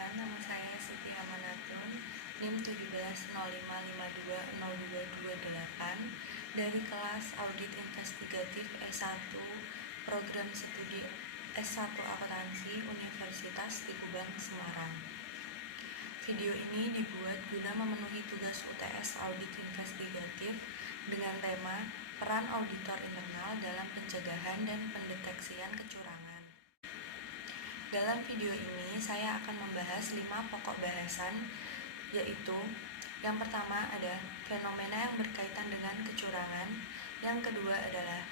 Perkenalkan, nama saya Siti Amanatun, NIM 1705520228 dari kelas Audit Investigatif S1 Program Studi S1 Akuntansi Universitas Tikuban, Semarang. Video ini dibuat guna memenuhi tugas UTS Audit Investigatif dengan tema Peran Auditor Internal dalam Pencegahan dan Pendeteksian Kecurangan. Dalam video ini, saya akan membahas 5 pokok bahasan, yaitu yang pertama ada fenomena yang berkaitan dengan kecurangan, yang kedua adalah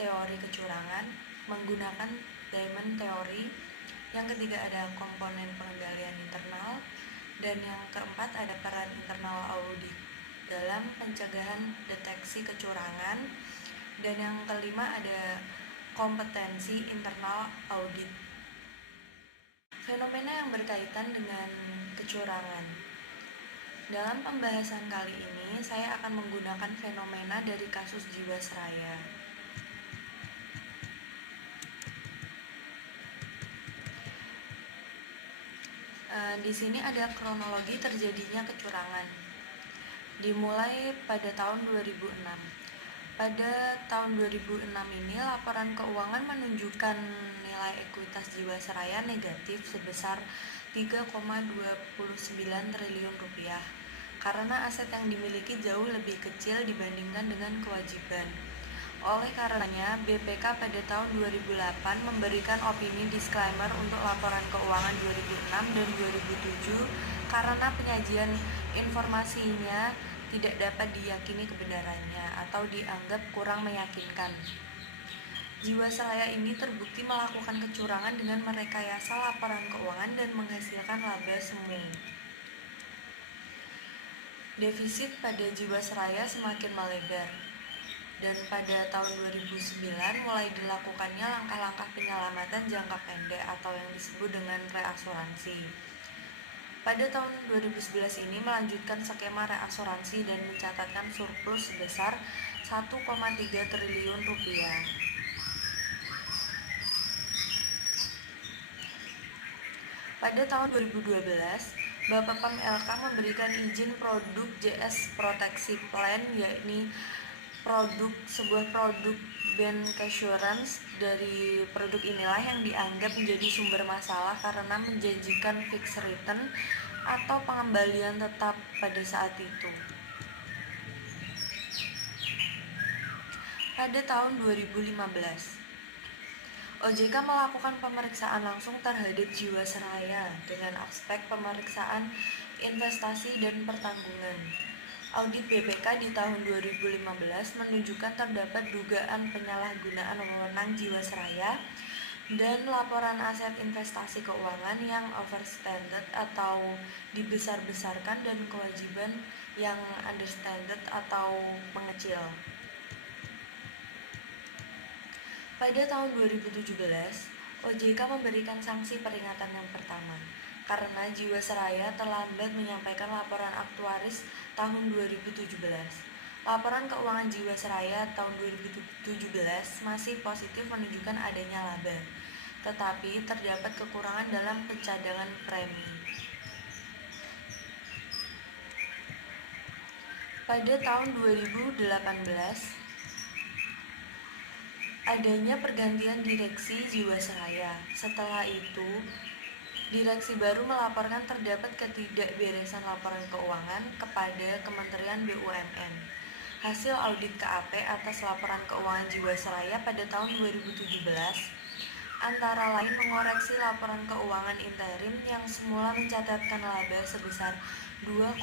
teori kecurangan menggunakan Diamond Theory, yang ketiga ada komponen pengendalian internal, dan yang keempat ada peran internal audit dalam pencegahan deteksi kecurangan, dan yang kelima ada kompetensi internal audit. Fenomena yang berkaitan dengan kecurangan. Dalam pembahasan kali ini, saya akan menggunakan fenomena dari kasus Jiwasraya. Di sini ada kronologi terjadinya kecurangan. Dimulai pada tahun 2006. Pada tahun 2006 ini, laporan keuangan menunjukkan nilai ekuitas Jiwasraya negatif sebesar 3,29 triliun rupiah karena aset yang dimiliki jauh lebih kecil dibandingkan dengan kewajiban. Oleh karenanya, BPK pada tahun 2008 memberikan opini disclaimer untuk laporan keuangan 2006 dan 2007 karena penyajian informasinya tidak dapat diyakini kebenarannya atau dianggap kurang meyakinkan. Jiwasraya ini terbukti melakukan kecurangan dengan merekayasa laporan keuangan dan menghasilkan laba semu. Defisit pada Jiwasraya semakin melebar, dan pada tahun 2009 mulai dilakukannya langkah-langkah penyelamatan jangka pendek atau yang disebut dengan reasuransi. Pada tahun 2011 ini melanjutkan skema reasuransi dan mencatatkan surplus sebesar 1,3 triliun rupiah. Pada tahun 2012, Bapepam LK memberikan izin produk JS Proteksi Plan, yakni sebuah produk bancassurance. Dari produk inilah yang dianggap menjadi sumber masalah karena menjanjikan fixed return atau pengembalian tetap pada saat itu. Pada tahun 2015, OJK melakukan pemeriksaan langsung terhadap Jiwasraya dengan aspek pemeriksaan investasi dan pertanggungan. Audit BPK di tahun 2015 menunjukkan terdapat dugaan penyalahgunaan wewenang Jiwasraya dan laporan aset investasi keuangan yang overstated atau dibesar-besarkan dan kewajiban yang understated atau mengecil. Pada tahun 2017, OJK memberikan sanksi peringatan yang pertama karena Jiwasraya terlambat menyampaikan laporan aktuaris tahun 2017. Laporan keuangan Jiwasraya tahun 2017 masih positif menunjukkan adanya laba, tetapi terdapat kekurangan dalam pencadangan premi. Pada tahun 2018, adanya pergantian direksi Jiwasraya. Setelah itu, direksi baru melaporkan terdapat ketidakberesan laporan keuangan kepada Kementerian BUMN. Hasil audit KAP atas laporan keuangan Jiwasraya pada tahun 2017 antara lain mengoreksi laporan keuangan interim yang semula mencatatkan laba sebesar 2,4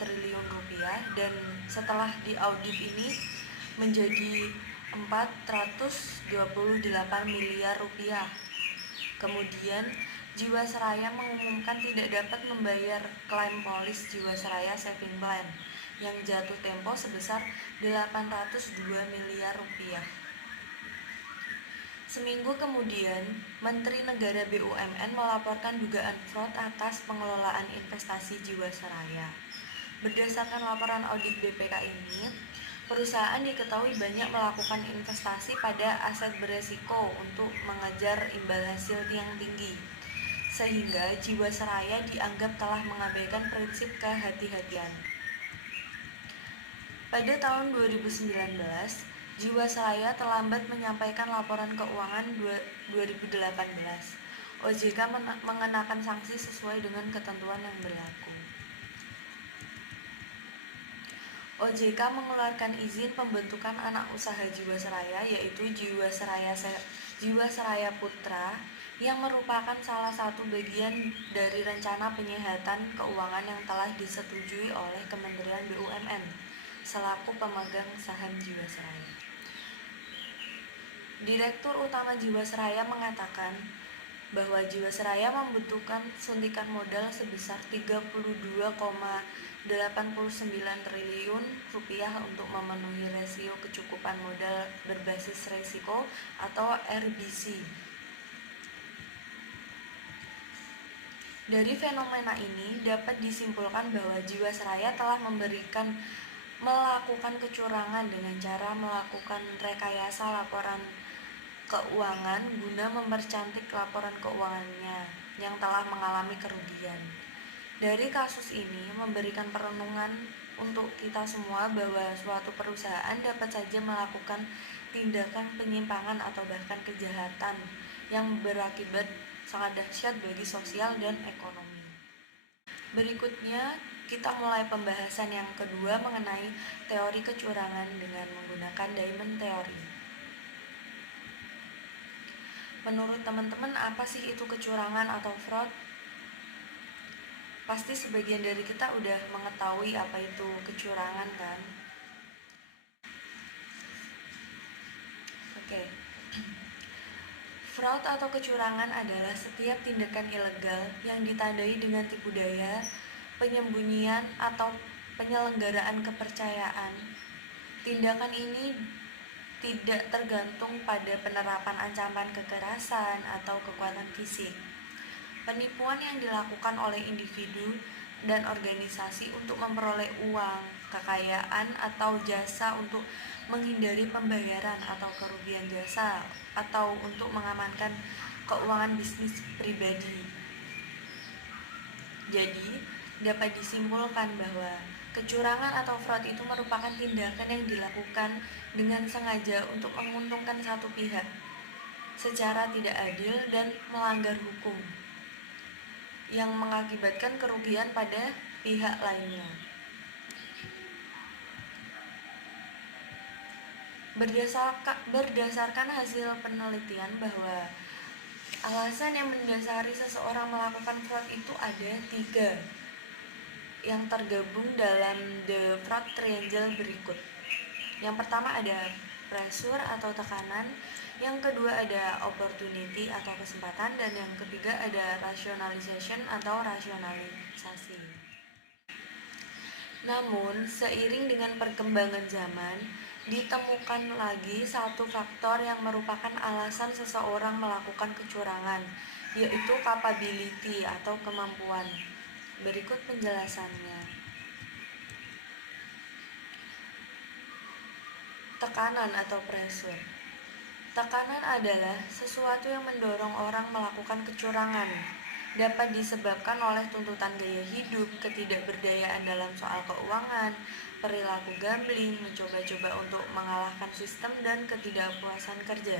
triliun rupiah dan setelah diaudit ini menjadi 428 miliar rupiah. Kemudian Jiwasraya mengumumkan tidak dapat membayar klaim polis Jiwasraya Saving Plan yang jatuh tempo sebesar 802 miliar rupiah. Seminggu kemudian, Menteri Negara BUMN melaporkan dugaan fraud atas pengelolaan investasi Jiwasraya. Berdasarkan laporan audit BPK ini, perusahaan diketahui banyak melakukan investasi pada aset beresiko untuk mengejar imbal hasil yang tinggi, sehingga Jiwasraya dianggap telah mengabaikan prinsip kehati-hatian. Pada tahun 2019, Jiwasraya terlambat menyampaikan laporan keuangan 2018. OJK mengenakan sanksi sesuai dengan ketentuan yang berlaku. OJK mengeluarkan izin pembentukan anak usaha Jiwasraya, yaitu Jiwasraya Putra, yang merupakan salah satu bagian dari rencana penyehatan keuangan yang telah disetujui oleh Kementerian BUMN selaku pemegang saham Jiwasraya. Direktur Utama Jiwasraya mengatakan bahwa Jiwasraya membutuhkan suntikan modal sebesar 32,89 triliun rupiah untuk memenuhi rasio kecukupan modal berbasis risiko atau RBC. Dari fenomena ini dapat disimpulkan bahwa Jiwasraya telah melakukan kecurangan dengan cara melakukan rekayasa laporan keuangan guna mempercantik laporan keuangannya yang telah mengalami kerugian. Dari kasus ini memberikan perenungan untuk kita semua bahwa suatu perusahaan dapat saja melakukan tindakan penyimpangan atau bahkan kejahatan yang berakibat sangat dahsyat bagi sosial dan ekonomi. Berikutnya kita mulai pembahasan yang kedua mengenai teori kecurangan dengan menggunakan Diamond Theory. Menurut teman-teman, apa sih itu kecurangan atau fraud? Pasti sebagian dari kita udah mengetahui apa itu kecurangan kan? Oke. Fraud atau kecurangan adalah setiap tindakan ilegal yang ditandai dengan tipu daya, penyembunyian, atau penyelenggaraan kepercayaan. Tindakan ini tidak tergantung pada penerapan ancaman kekerasan atau kekuatan fisik. Penipuan yang dilakukan oleh individu dan organisasi untuk memperoleh uang, kekayaan, atau jasa untuk menghindari pembayaran atau kerugian jasa, atau untuk mengamankan keuangan bisnis pribadi. Jadi, dapat disimpulkan bahwa kecurangan atau fraud itu merupakan tindakan yang dilakukan dengan sengaja untuk menguntungkan satu pihak secara tidak adil dan melanggar hukum yang mengakibatkan kerugian pada pihak lainnya. Berdasarkan hasil penelitian bahwa alasan yang mendasari seseorang melakukan fraud itu ada 3 yang tergabung dalam The Fraud Triangle berikut. Yang pertama ada pressure atau tekanan, yang kedua ada opportunity atau kesempatan, dan yang ketiga ada rationalization atau rasionalisasi. Namun, seiring dengan perkembangan zaman, ditemukan lagi satu faktor yang merupakan alasan seseorang melakukan kecurangan, yaitu capability atau kemampuan. Berikut penjelasannya. Tekanan atau pressure. Tekanan adalah sesuatu yang mendorong orang melakukan kecurangan. Dapat disebabkan oleh tuntutan gaya hidup, ketidakberdayaan dalam soal keuangan, perilaku gambling, mencoba-coba untuk mengalahkan sistem, dan ketidakpuasan kerja.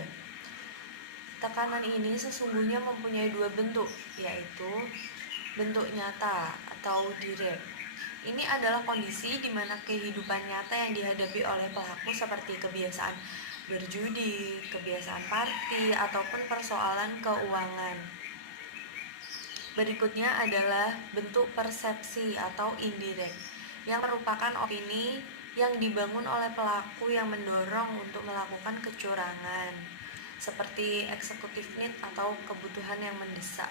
Tekanan ini sesungguhnya mempunyai 2 bentuk, yaitu bentuk nyata atau direct. Ini adalah kondisi di mana kehidupan nyata yang dihadapi oleh pelaku seperti kebiasaan berjudi, kebiasaan party, ataupun persoalan keuangan. Berikutnya adalah bentuk persepsi atau indirect, yang merupakan opini yang dibangun oleh pelaku yang mendorong untuk melakukan kecurangan, seperti executive need atau kebutuhan yang mendesak.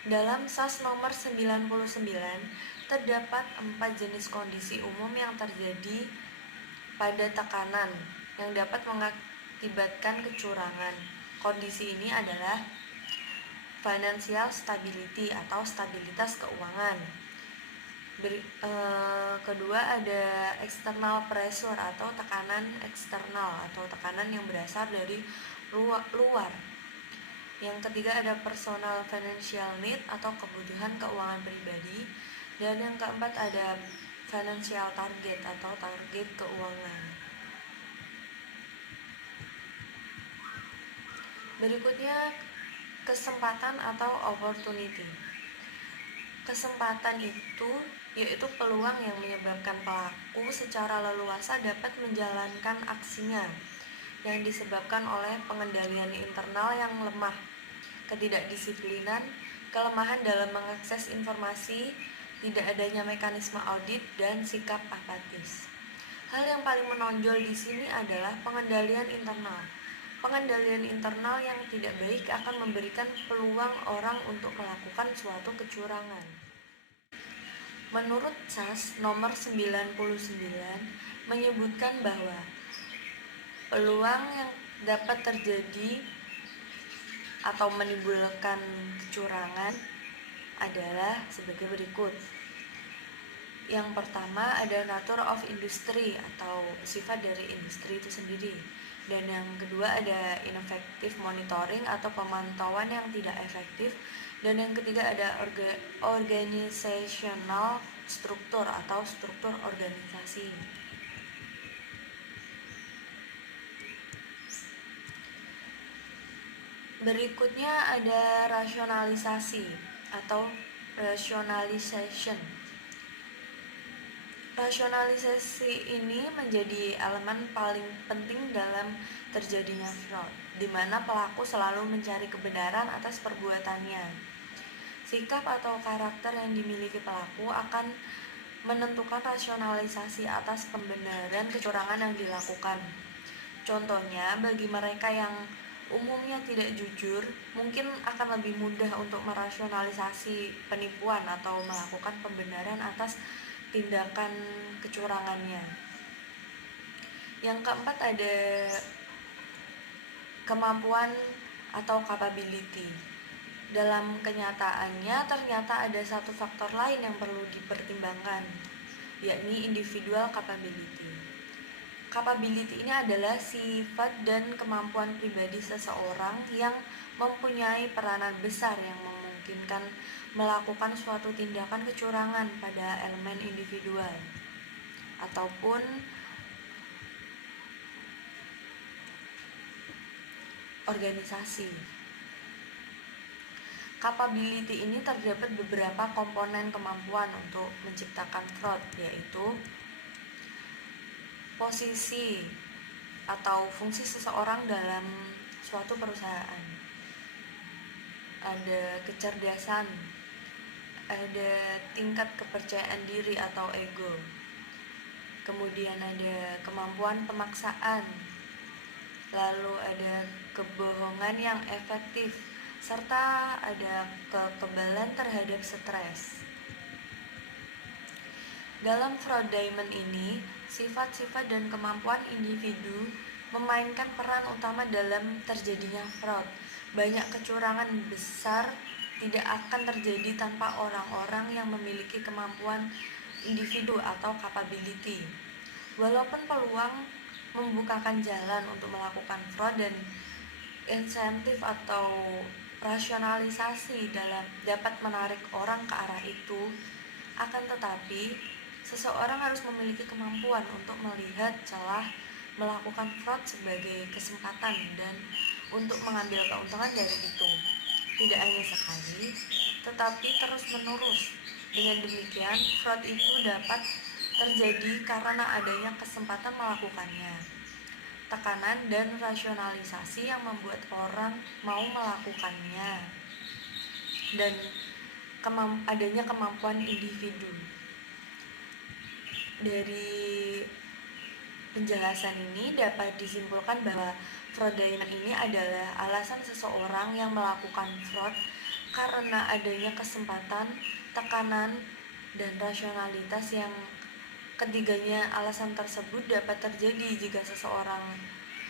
Dalam SAS nomor 99, terdapat 4 jenis kondisi umum yang terjadi pada tekanan yang dapat mengakibatkan kecurangan. Kondisi ini adalah financial stability atau stabilitas keuangan. Kedua ada external pressure atau tekanan eksternal atau tekanan yang berasal dari luar. Yang ketiga ada personal financial need atau kebutuhan keuangan pribadi. Dan yang keempat ada financial target atau target keuangan. Berikutnya kesempatan atau opportunity. Kesempatan itu yaitu peluang yang menyebabkan pelaku secara leluasa dapat menjalankan aksinya yang disebabkan oleh pengendalian internal yang lemah, ketidakdisiplinan, kelemahan dalam mengakses informasi, tidak adanya mekanisme audit, dan sikap apatis. Hal yang paling menonjol di sini adalah pengendalian internal. Pengendalian internal yang tidak baik akan memberikan peluang orang untuk melakukan suatu kecurangan. Menurut SAS nomor 99 menyebutkan bahwa peluang yang dapat terjadi atau menimbulkan kecurangan adalah sebagai berikut. Yang pertama ada nature of industry atau sifat dari industri itu sendiri. Dan yang kedua ada ineffective monitoring atau pemantauan yang tidak efektif. Dan yang ketiga ada organizational struktur atau struktur organisasi. Berikutnya ada rasionalisasi atau rationalization. Rasionalisasi ini menjadi elemen paling penting dalam terjadinya fraud, di mana pelaku selalu mencari kebenaran atas perbuatannya. Sikap atau karakter yang dimiliki pelaku akan menentukan rasionalisasi atas pembenaran kecurangan yang dilakukan. Contohnya, bagi mereka yang umumnya tidak jujur, mungkin akan lebih mudah untuk merasionalisasi penipuan atau melakukan pembenaran atas tindakan kecurangannya. Yang keempat ada kemampuan atau capability. Dalam kenyataannya ternyata ada satu faktor lain yang perlu dipertimbangkan, yakni individual capability. Capability ini adalah sifat dan kemampuan pribadi seseorang yang mempunyai peranan besar yang memungkinkan melakukan suatu tindakan kecurangan pada elemen individual ataupun organisasi. Capability ini terdapat beberapa komponen kemampuan untuk menciptakan fraud, yaitu posisi atau fungsi seseorang dalam suatu perusahaan, ada kecerdasan, ada tingkat kepercayaan diri atau ego, kemudian ada kemampuan pemaksaan, lalu ada kebohongan yang efektif, serta ada kekebalan terhadap stres. Dalam fraud diamond ini, sifat-sifat dan kemampuan individu memainkan peran utama dalam terjadinya fraud. Banyak kecurangan besar tidak akan terjadi tanpa orang-orang yang memiliki kemampuan individu atau capability. Walaupun peluang membukakan jalan untuk melakukan fraud dan insentif atau rasionalisasi dapat menarik orang ke arah itu, akan tetapi seseorang harus memiliki kemampuan untuk melihat celah melakukan fraud sebagai kesempatan dan untuk mengambil keuntungan dari itu. Tidak hanya sekali, tetapi terus-menerus. Dengan demikian, fraud itu dapat terjadi karena adanya kesempatan melakukannya, tekanan dan rasionalisasi yang membuat orang mau melakukannya, dan adanya kemampuan individu. Dari penjelasan ini dapat disimpulkan bahwa fraud diamond ini adalah alasan seseorang yang melakukan fraud karena adanya kesempatan, tekanan, dan rasionalitas yang ketiganya alasan tersebut dapat terjadi jika seseorang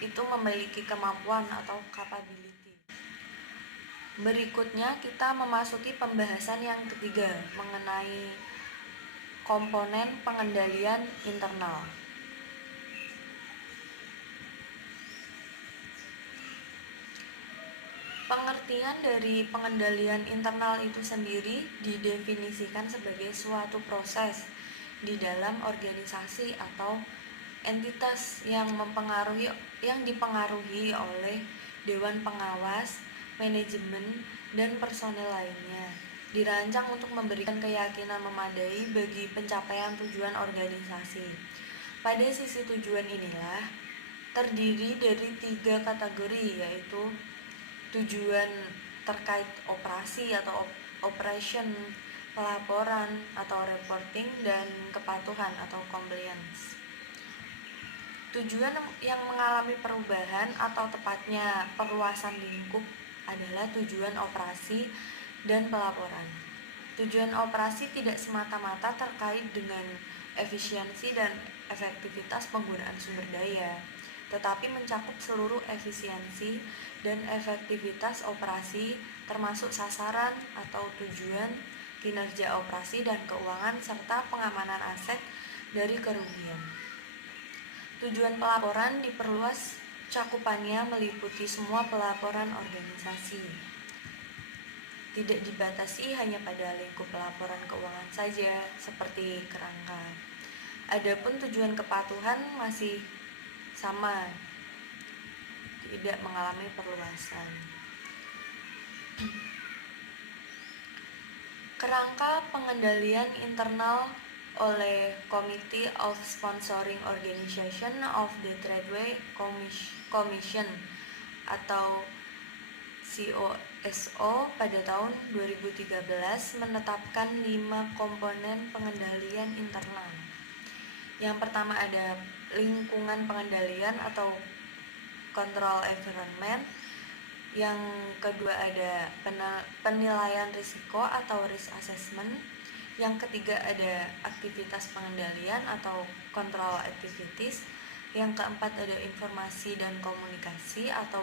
itu memiliki kemampuan atau capability. Berikutnya kita memasuki pembahasan yang ketiga mengenai komponen pengendalian internal. Pengertian dari pengendalian internal itu sendiri didefinisikan sebagai suatu proses di dalam organisasi atau entitas yang dipengaruhi oleh dewan pengawas, manajemen, dan personel lainnya. Dirancang untuk memberikan keyakinan memadai bagi pencapaian tujuan organisasi. Pada sisi tujuan inilah terdiri dari 3 kategori, yaitu tujuan terkait operasi atau operation, pelaporan atau reporting, dan kepatuhan atau compliance. Tujuan yang mengalami perubahan atau tepatnya perluasan lingkup adalah tujuan operasi dan pelaporan. Tujuan operasi tidak semata-mata terkait dengan efisiensi dan efektivitas penggunaan sumber daya, tetapi mencakup seluruh efisiensi dan efektivitas operasi termasuk sasaran atau tujuan, kinerja operasi dan keuangan, serta pengamanan aset dari kerugian. Tujuan pelaporan diperluas cakupannya meliputi semua pelaporan organisasi. Tidak dibatasi hanya pada lingkup pelaporan keuangan saja seperti kerangka. Adapun tujuan kepatuhan masih sama, tidak mengalami perluasan. Kerangka pengendalian internal oleh Committee of Sponsoring Organization of the Tradeway Commission atau COSO pada tahun 2013 menetapkan 5 komponen pengendalian internal. Yang pertama ada lingkungan pengendalian atau control environment. Yang kedua ada penilaian risiko atau risk assessment. Yang ketiga ada aktivitas pengendalian atau control activities. Yang keempat ada informasi dan komunikasi atau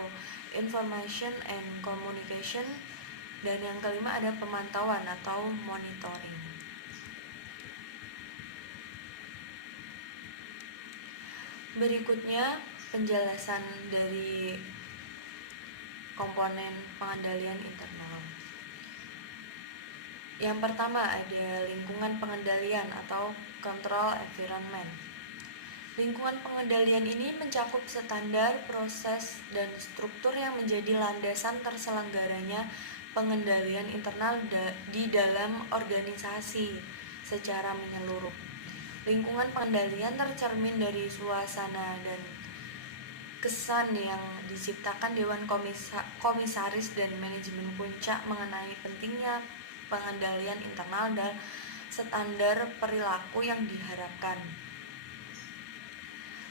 information and communication. Dan yang kelima ada pemantauan atau monitoring. Berikutnya penjelasan dari komponen pengendalian internal. Yang pertama ada lingkungan pengendalian atau control environment. Lingkungan pengendalian ini mencakup standar, proses, dan struktur yang menjadi landasan terselenggaranya pengendalian internal di dalam organisasi secara menyeluruh. Lingkungan pengendalian tercermin dari suasana dan kesan yang diciptakan Dewan Komisaris dan Manajemen Puncak mengenai pentingnya pengendalian internal dan standar perilaku yang diharapkan.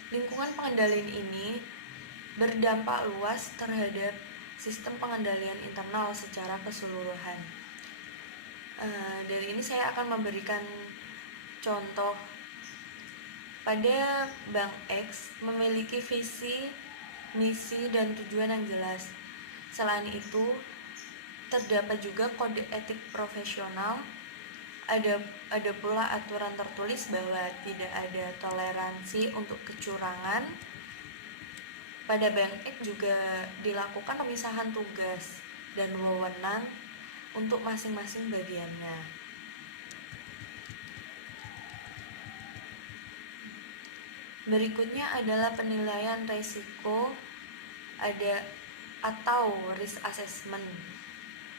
Lingkungan pengendalian ini berdampak luas terhadap sistem pengendalian internal secara keseluruhan. Dari ini saya akan memberikan contoh. Pada Bank X memiliki visi, misi, dan tujuan yang jelas. Selain itu, terdapat juga kode etik profesional. Ada pula aturan tertulis bahwa tidak ada toleransi untuk kecurangan. Pada Bank X juga dilakukan pemisahan tugas dan wewenang untuk masing-masing bagiannya. Berikutnya adalah penilaian risiko atau risk assessment.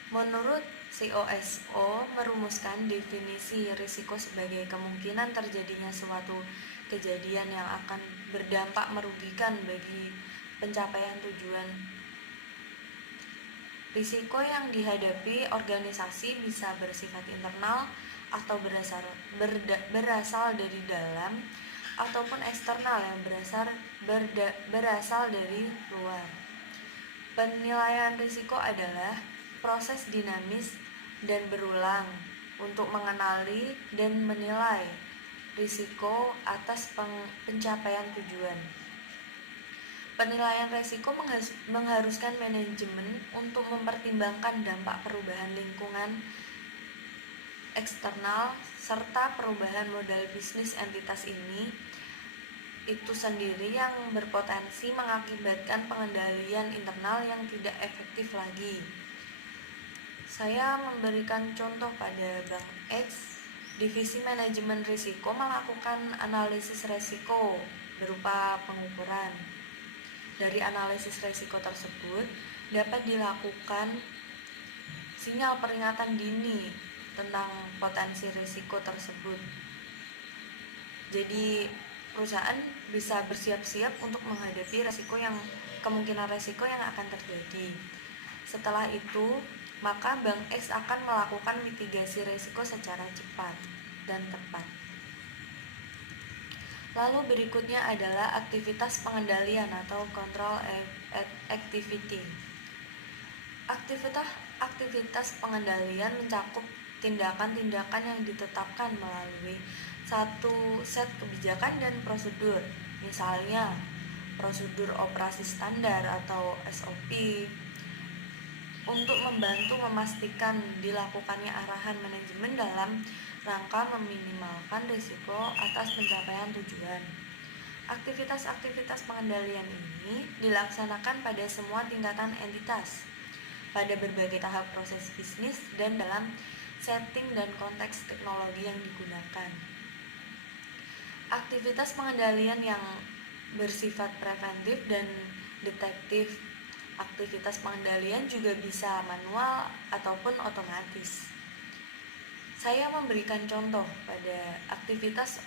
Menurut COSO merumuskan definisi risiko sebagai kemungkinan terjadinya suatu kejadian yang akan berdampak merugikan bagi pencapaian tujuan. Risiko yang dihadapi organisasi bisa bersifat internal atau berasal dari dalam ataupun eksternal yang berasal dari luar. Penilaian risiko adalah proses dinamis dan berulang untuk mengenali dan menilai risiko atas pencapaian tujuan. Penilaian risiko mengharuskan manajemen untuk mempertimbangkan dampak perubahan lingkungan eksternal serta perubahan modal bisnis entitas ini itu sendiri yang berpotensi mengakibatkan pengendalian internal yang tidak efektif lagi. Saya memberikan contoh pada Bank X. Divisi Manajemen Risiko melakukan analisis risiko berupa pengukuran. Dari analisis risiko tersebut dapat dilakukan sinyal peringatan dini tentang potensi risiko tersebut. Jadi perusahaan bisa bersiap-siap untuk menghadapi kemungkinan risiko yang akan terjadi. Setelah itu, maka Bank X akan melakukan mitigasi risiko secara cepat dan tepat. Lalu berikutnya adalah aktivitas pengendalian atau control activity. Aktivitas pengendalian mencakup tindakan-tindakan yang ditetapkan melalui satu set kebijakan dan prosedur. Misalnya, prosedur operasi standar atau SOP untuk membantu memastikan dilakukannya arahan manajemen dalam rangka meminimalkan risiko atas pencapaian tujuan. Aktivitas-aktivitas pengendalian ini dilaksanakan pada semua tingkatan entitas, pada berbagai tahap proses bisnis, dan dalam setting dan konteks teknologi yang digunakan. Aktivitas pengendalian yang bersifat preventif dan detektif. Aktivitas pengendalian juga bisa manual ataupun otomatis. Saya memberikan contoh pada aktivitas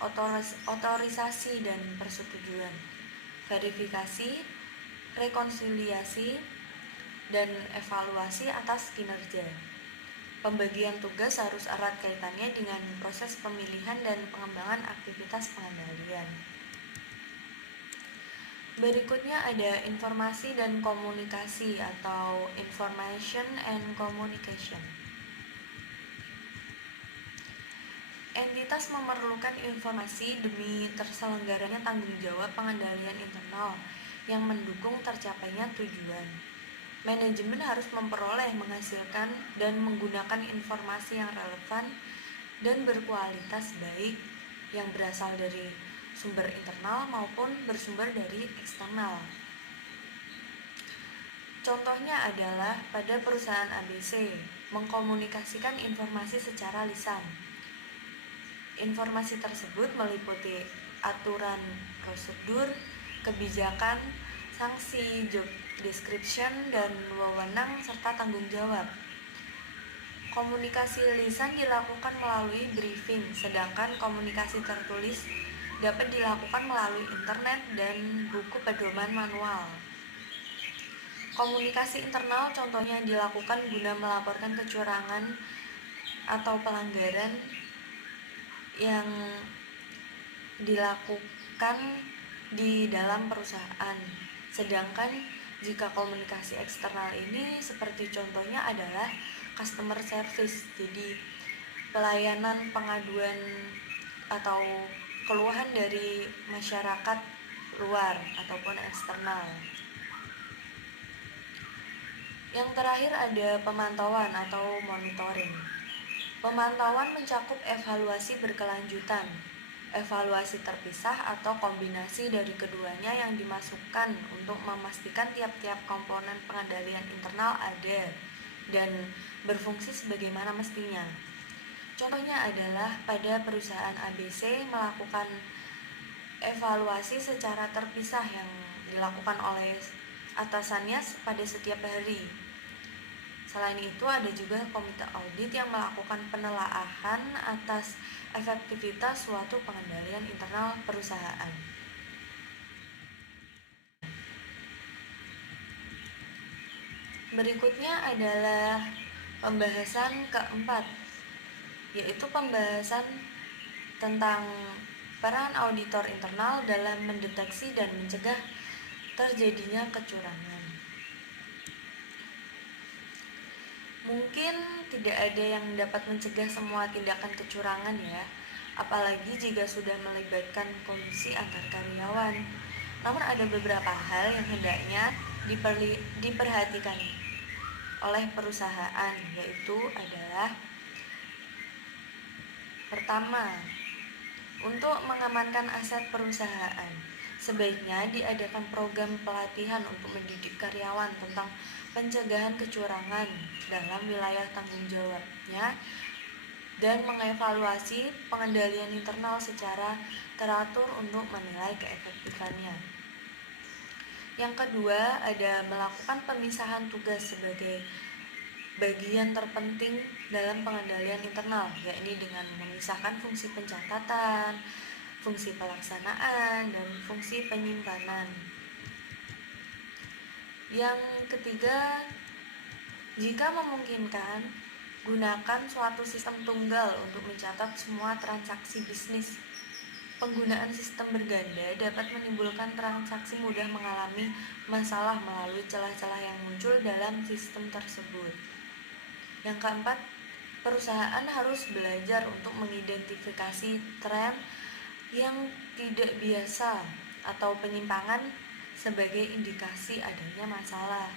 otorisasi dan persetujuan, verifikasi, rekonsiliasi, dan evaluasi atas kinerja. Pembagian tugas harus erat kaitannya dengan proses pemilihan dan pengembangan aktivitas pengendalian. Berikutnya ada informasi dan komunikasi atau information and communication. Entitas memerlukan informasi demi terselenggaranya tanggung jawab pengendalian internal yang mendukung tercapainya tujuan. Manajemen harus memperoleh, menghasilkan, dan menggunakan informasi yang relevan dan berkualitas baik yang berasal dari sumber internal maupun bersumber dari eksternal. Contohnya adalah pada perusahaan ABC, mengkomunikasikan informasi secara lisan. Informasi tersebut meliputi aturan prosedur, kebijakan, sanksi, job description, dan wewenang serta tanggung jawab. Komunikasi lisan dilakukan melalui briefing, sedangkan komunikasi tertulis dapat dilakukan melalui internet dan buku pedoman manual. Komunikasi internal contohnya dilakukan guna melaporkan kecurangan atau pelanggaran yang dilakukan di dalam perusahaan. Sedangkan jika komunikasi eksternal ini seperti contohnya adalah customer service, jadi pelayanan pengaduan atau keluhan dari masyarakat luar ataupun eksternal. Yang terakhir ada pemantauan atau monitoring. Pemantauan mencakup evaluasi berkelanjutan, evaluasi terpisah atau kombinasi dari keduanya yang dimasukkan untuk memastikan tiap-tiap komponen pengendalian internal ada dan berfungsi sebagaimana mestinya. Contohnya adalah pada perusahaan ABC melakukan evaluasi secara terpisah yang dilakukan oleh atasannya pada setiap hari. Selain itu ada juga komite audit yang melakukan penelaahan atas efektivitas suatu pengendalian internal perusahaan. Berikutnya adalah pembahasan keempat, yaitu pembahasan tentang peran auditor internal dalam mendeteksi dan mencegah terjadinya kecurangan. Mungkin tidak ada yang dapat mencegah semua tindakan kecurangan ya, apalagi jika sudah melibatkan kolusi antar karyawan. Namun ada beberapa hal yang hendaknya diperhatikan oleh perusahaan, yaitu adalah pertama, untuk mengamankan aset perusahaan. Sebaiknya diadakan program pelatihan untuk mendidik karyawan tentang pencegahan kecurangan dalam wilayah tanggung jawabnya dan mengevaluasi pengendalian internal secara teratur untuk menilai keefektifannya. Yang kedua, ada melakukan pemisahan tugas sebagai bagian terpenting dalam pengendalian internal, yakni dengan memisahkan fungsi pencatatan, fungsi pelaksanaan, dan fungsi penyimpanan. Yang ketiga, jika memungkinkan, gunakan suatu sistem tunggal untuk mencatat semua transaksi bisnis. Penggunaan sistem berganda dapat menimbulkan transaksi mudah mengalami masalah melalui celah-celah yang muncul dalam sistem tersebut. Yang keempat, perusahaan harus belajar untuk mengidentifikasi tren yang tidak biasa atau penyimpangan sebagai indikasi adanya masalah.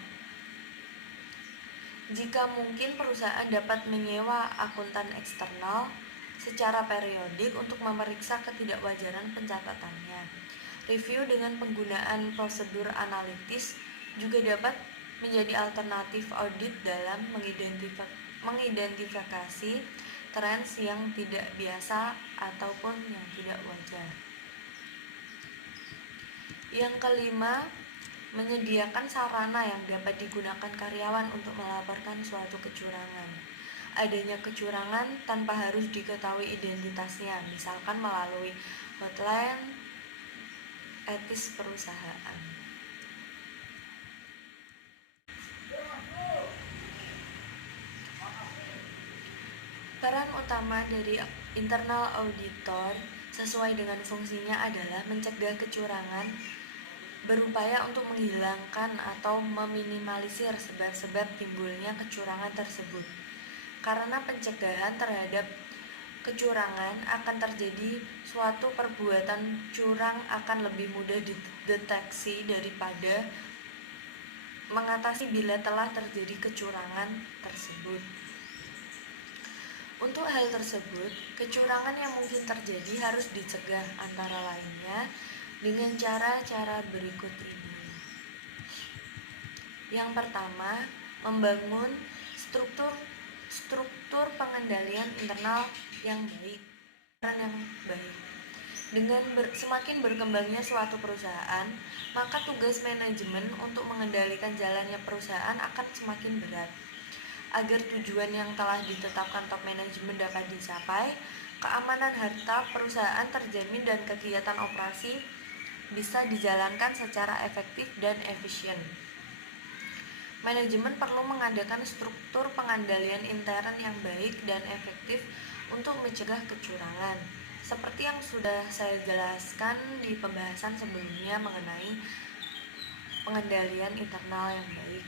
Jika mungkin, perusahaan dapat menyewa akuntan eksternal secara periodik untuk memeriksa ketidakwajaran pencatatannya. Review dengan penggunaan prosedur analitis juga dapat menjadi alternatif audit dalam mengidentifikasi tren yang tidak biasa ataupun yang tidak wajar. Yang kelima, menyediakan sarana yang dapat digunakan karyawan untuk melaporkan suatu kecurangan. Adanya kecurangan tanpa harus diketahui identitasnya, misalkan melalui hotline etis perusahaan. Peran utama dari internal auditor sesuai dengan fungsinya adalah mencegah kecurangan, berupaya untuk menghilangkan atau meminimalisir sebab-sebab timbulnya kecurangan tersebut. Karena pencegahan terhadap kecurangan akan terjadi, suatu perbuatan curang akan lebih mudah dideteksi daripada mengatasi bila telah terjadi kecurangan tersebut. Untuk hal tersebut, kecurangan yang mungkin terjadi harus dicegah, antara lainnya dengan cara-cara berikut ini. Yang pertama, membangun struktur pengendalian internal yang baik. Dengan semakin berkembangnya suatu perusahaan, maka tugas manajemen untuk mengendalikan jalannya perusahaan akan semakin berat. Agar tujuan yang telah ditetapkan top manajemen dapat dicapai, keamanan harta perusahaan terjamin dan kegiatan operasi bisa dijalankan secara efektif dan efisien. Manajemen perlu mengadakan struktur pengendalian intern yang baik dan efektif untuk mencegah kecurangan. Seperti yang sudah saya jelaskan di pembahasan sebelumnya mengenai pengendalian internal yang baik.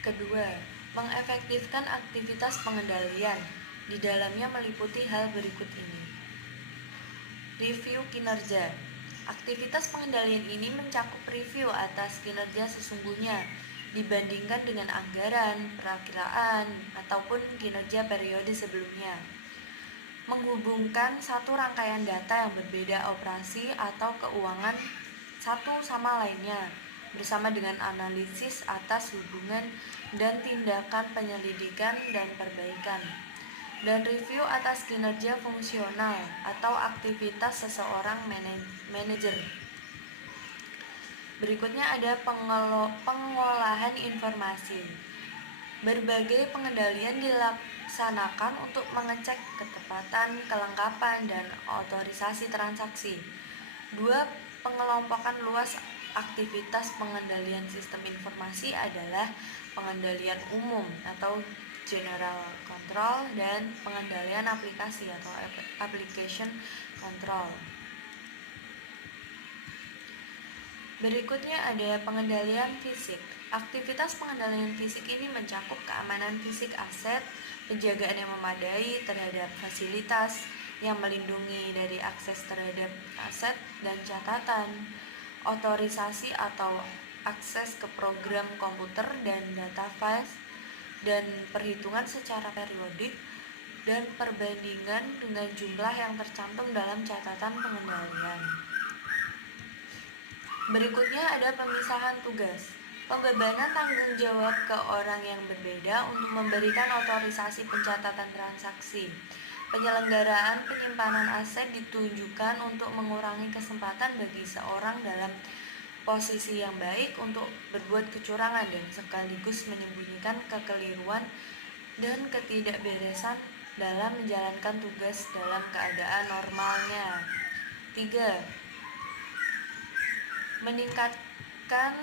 Kedua, mengefektifkan aktivitas pengendalian. Di dalamnya meliputi hal berikut ini. Review kinerja. Aktivitas pengendalian ini mencakup review atas kinerja sesungguhnya dibandingkan dengan anggaran, perakiraan, ataupun kinerja periode sebelumnya. Menghubungkan satu rangkaian data yang berbeda operasi atau keuangan satu sama lainnya, bersama dengan analisis atas hubungan dan tindakan penyelidikan dan perbaikan. Dan review atas kinerja fungsional atau aktivitas seseorang manajer. Berikutnya ada pengolahan informasi. Berbagai pengendalian dilaksanakan untuk mengecek ketepatan, kelengkapan, dan otorisasi transaksi. Dua, pengelompokan luas aktivitas pengendalian sistem informasi adalah pengendalian umum atau general control dan pengendalian aplikasi atau application control. Berikutnya ada pengendalian fisik. Aktivitas pengendalian fisik ini mencakup keamanan fisik aset, penjagaan yang memadai terhadap fasilitas yang melindungi dari akses terhadap aset dan catatan, otorisasi atau akses ke program komputer dan data files, dan perhitungan secara periodik dan perbandingan dengan jumlah yang tercantum dalam catatan pengendalian. Berikutnya ada pemisahan tugas. Pembebanan tanggung jawab ke orang yang berbeda untuk memberikan otorisasi pencatatan transaksi. Penyelenggaraan penyimpanan aset ditujukan untuk mengurangi kesempatan bagi seorang dalam posisi yang baik untuk berbuat kecurangan dan sekaligus menyembunyikan kekeliruan dan ketidakberesan dalam menjalankan tugas dalam keadaan normalnya. 3. Meningkatkan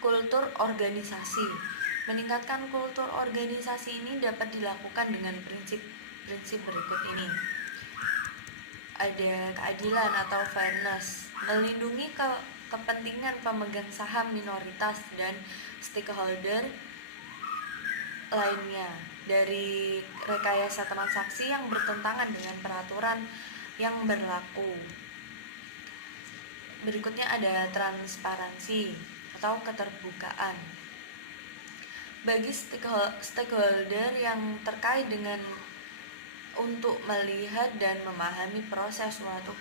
kultur organisasi. Meningkatkan kultur organisasi ini dapat dilakukan dengan prinsip-prinsip berikut ini. Ada keadilan atau fairness, melindungi kepentingan pemegang saham minoritas dan stakeholder lainnya dari rekayasa transaksi yang bertentangan dengan peraturan yang berlaku. Berikutnya ada transparansi atau keterbukaan. Bagi stakeholder yang terkait dengan untuk melihat dan memahami proses suatu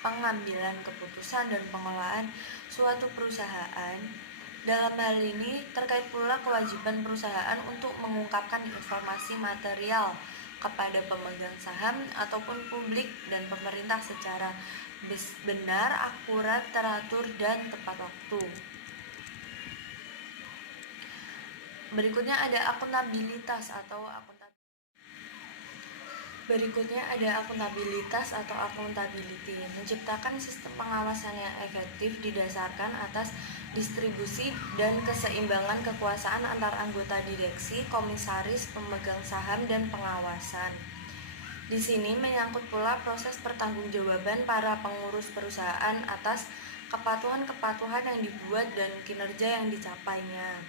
pengambilan keputusan dan pengelolaan suatu perusahaan. Dalam hal ini terkait pula kewajiban perusahaan untuk mengungkapkan informasi material kepada pemegang saham ataupun publik dan pemerintah secara benar, akurat, teratur, dan tepat waktu. Berikutnya ada akuntabilitas atau accountability, menciptakan sistem pengawasan yang efektif didasarkan atas distribusi dan keseimbangan kekuasaan antar anggota direksi, komisaris, pemegang saham, dan pengawasan. Di sini menyangkut pula proses pertanggungjawaban para pengurus perusahaan atas kepatuhan-kepatuhan yang dibuat dan kinerja yang dicapainya.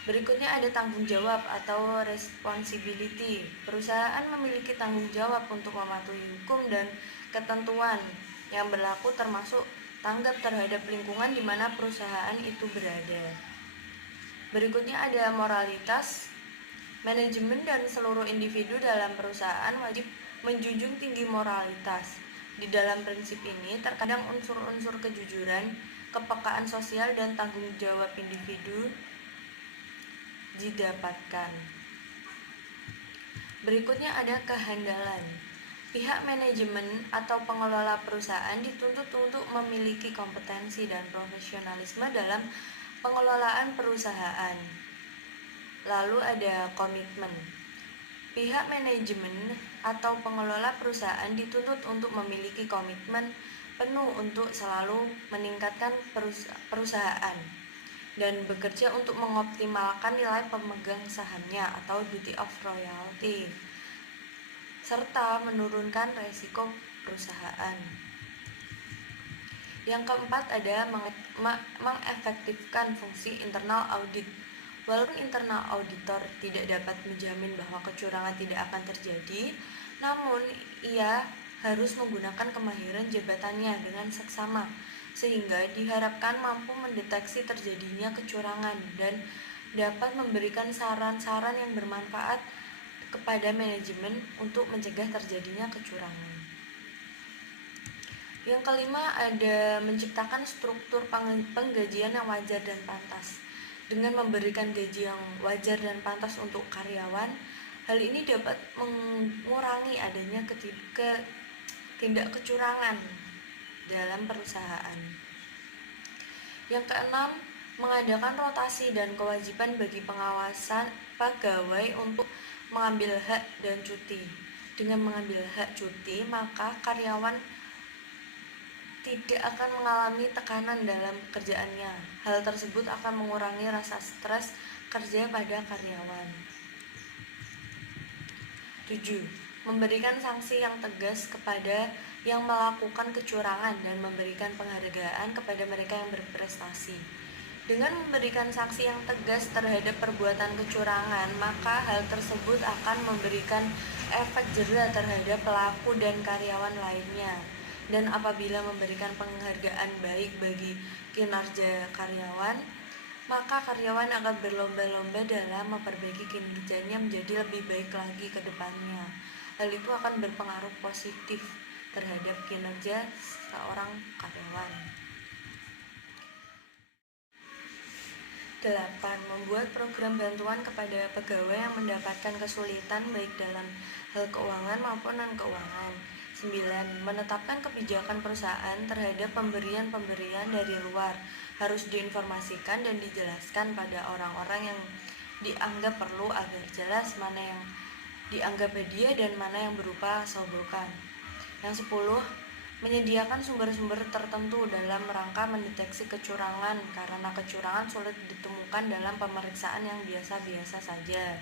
Berikutnya ada tanggung jawab atau responsibility. Perusahaan memiliki tanggung jawab untuk mematuhi hukum dan ketentuan yang berlaku termasuk tanggap terhadap lingkungan di mana perusahaan itu berada. Berikutnya ada moralitas. Manajemen dan seluruh individu dalam perusahaan wajib menjunjung tinggi moralitas. Di dalam prinsip ini terkadang unsur-unsur kejujuran, kepekaan sosial, dan tanggung jawab individu didapatkan. Berikutnya ada kehandalan. Pihak manajemen atau pengelola perusahaan dituntut untuk memiliki kompetensi dan profesionalisme dalam pengelolaan perusahaan. Lalu ada komitmen. Pihak manajemen atau pengelola perusahaan dituntut untuk memiliki komitmen penuh untuk selalu meningkatkan perusahaan dan bekerja untuk mengoptimalkan nilai pemegang sahamnya atau duty of royalty, serta menurunkan resiko perusahaan. Yang keempat ada mengefektifkan fungsi internal audit. Walaupun internal auditor tidak dapat menjamin bahwa kecurangan tidak akan terjadi, namun ia harus menggunakan kemahiran jabatannya dengan seksama, sehingga diharapkan mampu mendeteksi terjadinya kecurangan dan dapat memberikan saran-saran yang bermanfaat kepada manajemen untuk mencegah terjadinya kecurangan. Yang kelima ada menciptakan struktur penggajian yang wajar dan pantas. Dengan memberikan gaji yang wajar dan pantas untuk karyawan, hal ini dapat mengurangi adanya tindak kecurangan dalam perusahaan. Yang keenam, mengadakan rotasi dan kewajiban bagi pengawasan pegawai untuk mengambil hak dan cuti. Dengan mengambil hak cuti, maka karyawan tidak akan mengalami tekanan dalam pekerjaannya. Hal tersebut akan mengurangi rasa stres kerja pada karyawan. 7. Memberikan sanksi yang tegas kepada yang melakukan kecurangan dan memberikan penghargaan kepada mereka yang berprestasi. Dengan memberikan sanksi yang tegas terhadap perbuatan kecurangan, maka hal tersebut akan memberikan efek jera terhadap pelaku dan karyawan lainnya. Dan apabila memberikan penghargaan baik bagi kinerja karyawan, maka karyawan akan berlomba-lomba dalam memperbaiki kinerjanya menjadi lebih baik lagi ke depannya. Hal itu akan berpengaruh positif terhadap kinerja seorang karyawan. 8. Membuat program bantuan kepada pegawai yang mendapatkan kesulitan baik dalam hal keuangan maupun non-keuangan. 9. Menetapkan kebijakan perusahaan terhadap pemberian-pemberian dari luar harus diinformasikan dan dijelaskan pada orang-orang yang dianggap perlu agar jelas mana yang dianggap hadiah dan mana yang berupa sogokan. Yang 10. Menyediakan sumber-sumber tertentu dalam rangka mendeteksi kecurangan karena kecurangan sulit ditemukan dalam pemeriksaan yang biasa-biasa saja.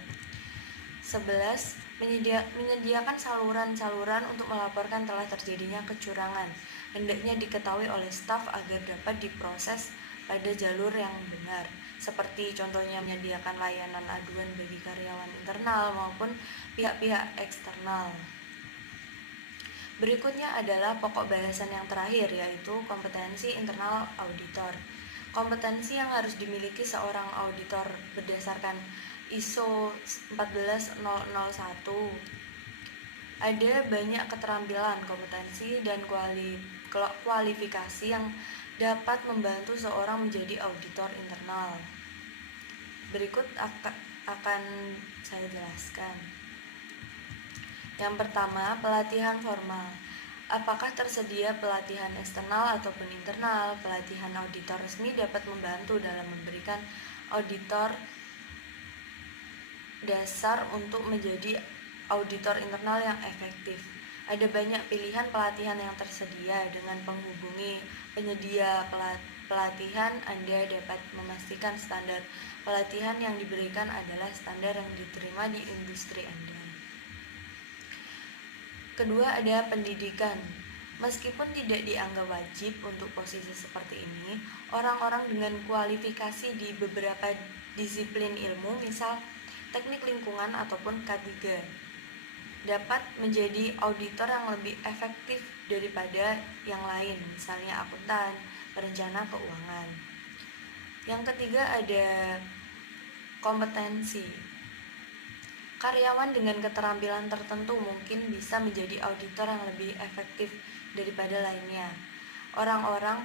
11. Menyediakan saluran-saluran untuk melaporkan telah terjadinya kecurangan. Hendaknya diketahui oleh staf agar dapat diproses pada jalur yang benar, seperti contohnya menyediakan layanan aduan bagi karyawan internal maupun pihak-pihak eksternal. Berikutnya adalah pokok bahasan yang terakhir, yaitu kompetensi internal auditor. Kompetensi yang harus dimiliki seorang auditor berdasarkan ISO 14001. Ada banyak keterampilan, kompetensi, dan kualifikasi yang dapat membantu seorang menjadi auditor internal. Berikut akan saya jelaskan. Yang pertama, pelatihan formal. Apakah tersedia pelatihan eksternal ataupun internal? Pelatihan auditor resmi dapat membantu dalam memberikan auditor dasar untuk menjadi auditor internal yang efektif. Ada banyak pilihan pelatihan yang tersedia. Dengan menghubungi penyedia pelatihan, Anda dapat memastikan standar pelatihan yang diberikan adalah standar yang diterima di industri Anda. Kedua, ada pendidikan. Meskipun tidak dianggap wajib untuk posisi seperti ini, orang-orang dengan kualifikasi di beberapa disiplin ilmu, misal teknik lingkungan ataupun K3, dapat menjadi auditor yang lebih efektif daripada yang lain, misalnya akuntan, perencana keuangan. Yang ketiga ada kompetensi. Karyawan dengan keterampilan tertentu mungkin bisa menjadi auditor yang lebih efektif daripada lainnya. Orang-orang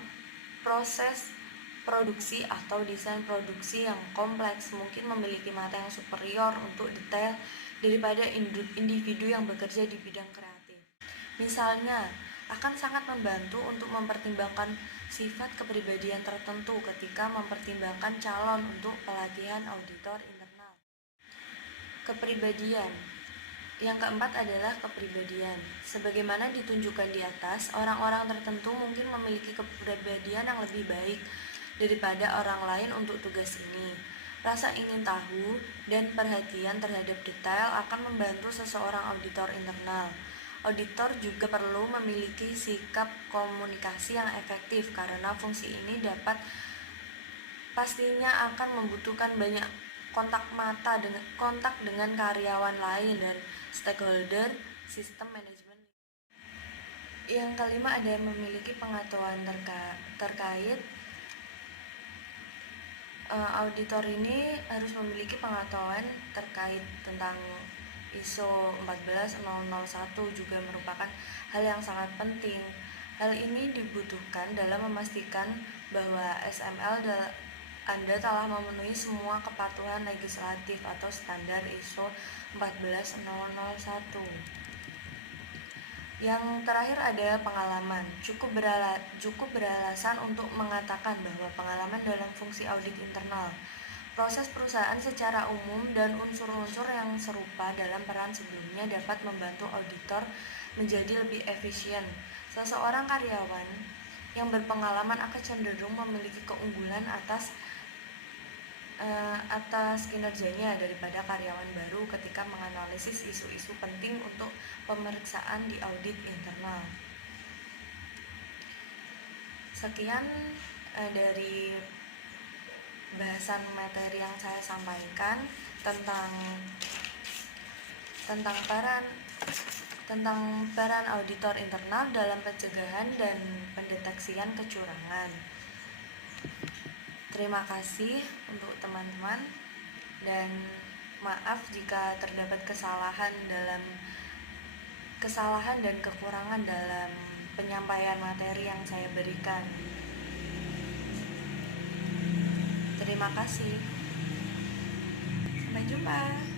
proses produksi atau desain produksi yang kompleks mungkin memiliki mata yang superior untuk detail daripada individu yang bekerja di bidang kreatif. Misalnya, akan sangat membantu untuk mempertimbangkan sifat kepribadian tertentu ketika mempertimbangkan calon untuk pelatihan auditor internal. Kepribadian. Yang keempat adalah kepribadian. Sebagaimana ditunjukkan di atas, orang-orang tertentu mungkin memiliki kepribadian yang lebih baik daripada orang lain untuk tugas ini. Rasa ingin tahu dan perhatian terhadap detail akan membantu seseorang auditor internal. Auditor juga perlu memiliki sikap komunikasi yang efektif karena fungsi ini pastinya akan membutuhkan banyak kontak dengan karyawan lain dan stakeholder sistem manajemen. Yang kelima ada memiliki pengetahuan terkait auditor ini harus memiliki pengetahuan terkait tentang ISO 14001 juga merupakan hal yang sangat penting. Hal ini dibutuhkan dalam memastikan bahwa SML Anda telah memenuhi semua kepatuhan legislatif atau standar ISO 14001. Yang terakhir ada pengalaman. Cukup beralasan untuk mengatakan bahwa pengalaman dalam fungsi audit internal, proses perusahaan secara umum, dan unsur-unsur yang serupa dalam peran sebelumnya dapat membantu auditor menjadi lebih efisien. Seseorang karyawan yang berpengalaman akan cenderung memiliki keunggulan atas kinerjanya daripada karyawan baru ketika menganalisis isu-isu penting untuk pemeriksaan di audit internal. Sekian dari bahasan materi yang saya sampaikan tentang peran auditor internal dalam pencegahan dan pendeteksian kecurangan. Terima kasih untuk teman-teman, dan maaf jika terdapat kesalahan dan kekurangan dalam penyampaian materi yang saya berikan. Terima kasih. Sampai jumpa.